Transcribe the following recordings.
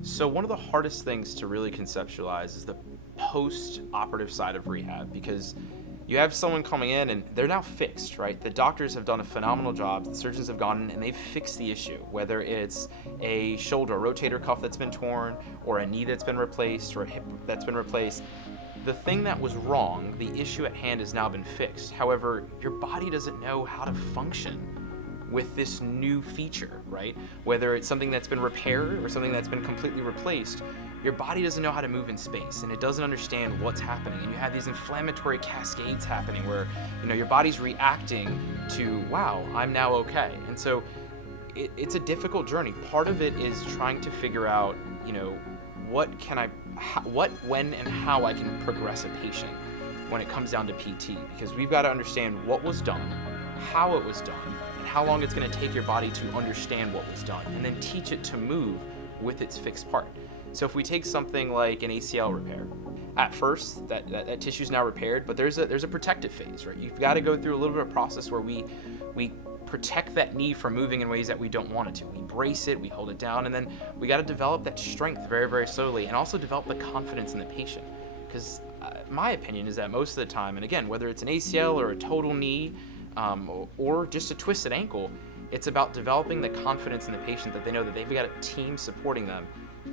So one of the hardest things to really conceptualize is the post-operative side of rehab, because you have someone coming in and they're now fixed, right? The doctors have done a phenomenal job. The surgeons have gone in and they've fixed the issue, whether it's a shoulder, a rotator cuff that's been torn, or a knee that's been replaced, or a hip that's been replaced. The thing that was wrong, the issue at hand, has now been fixed. However, your body doesn't know how to function with this new feature, right? Whether it's something that's been repaired or something that's been completely replaced, your body doesn't know how to move in space and it doesn't understand what's happening. And you have these inflammatory cascades happening where, your body's reacting to, wow, I'm now okay. And so it's a difficult journey. Part of it is trying to figure out, what, when, and how I can progress a patient when it comes down to PT, because we've got to understand what was done, how it was done, and how long it's going to take your body to understand what was done, and then teach it to move with its fixed part. So if we take something like an ACL repair, at first that tissue is now repaired, but there's a protective phase, right? You've got to go through a little bit of process where we protect that knee from moving in ways that we don't want it to. We brace it, we hold it down, and then we got to develop that strength very, very slowly, and also develop the confidence in the patient. Because my opinion is that most of the time, and again, whether it's an ACL or a total knee, or just a twisted ankle, it's about developing the confidence in the patient that they know that they've got a team supporting them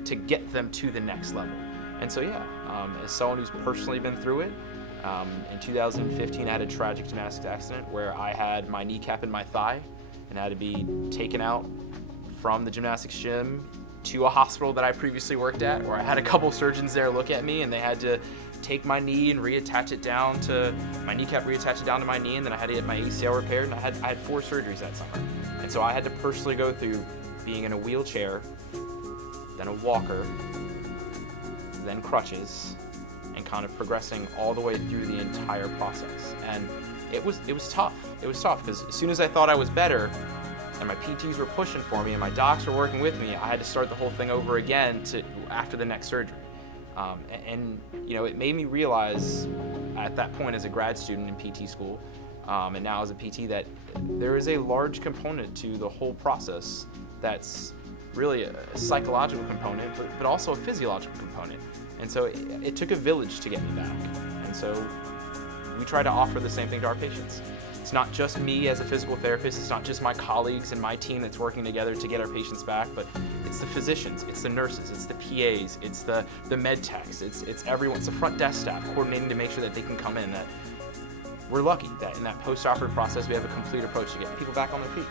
to get them to the next level. And so as someone who's personally been through it, in 2015 I had a tragic gymnastics accident where I had my kneecap in my thigh and had to be taken out from the gymnastics gym to a hospital that I previously worked at, where I had a couple surgeons there look at me and they had to take my knee and reattach it down to my kneecap, reattach it down to my knee, and then I had to get my ACL repaired, and I had 4 surgeries that summer. And so I had to personally go through being in a wheelchair, then a walker, then crutches, and kind of progressing all the way through the entire process. And it was tough. It was tough because as soon as I thought I was better and my PTs were pushing for me and my docs were working with me, I had to start the whole thing over again after the next surgery. It made me realize at that point as a grad student in PT school, and now as a PT, that there is a large component to the whole process that's really a psychological component, but also a physiological component. And so it took a village to get me back. And so we try to offer the same thing to our patients. It's not just me as a physical therapist, it's not just my colleagues and my team that's working together to get our patients back, but it's the physicians, it's the nurses, it's the PAs, it's the med techs, it's everyone, it's the front desk staff coordinating to make sure that they can come in. That we're lucky that in that post-operative process we have a complete approach to get people back on their feet.